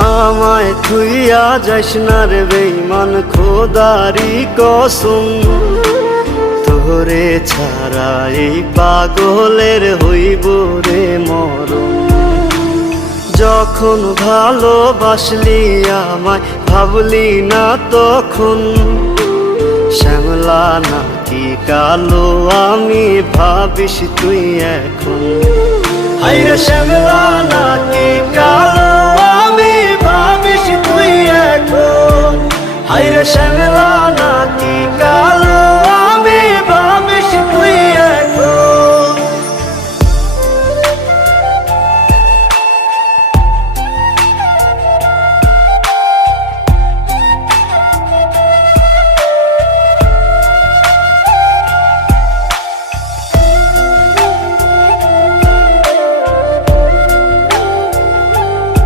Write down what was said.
আমায় থুইয়া যাইস না রে বেঈমান, খোদারি কসম। তোরে ছাড়া এই পাগলের হইব রে মরণ। যখন ভালোবাসলি আমায় ভাবলি না তখন, শ্যামলা নাকি কালো আমি ভাবিস তুই এখন। হায়রে শ্যামলা নাকি কালো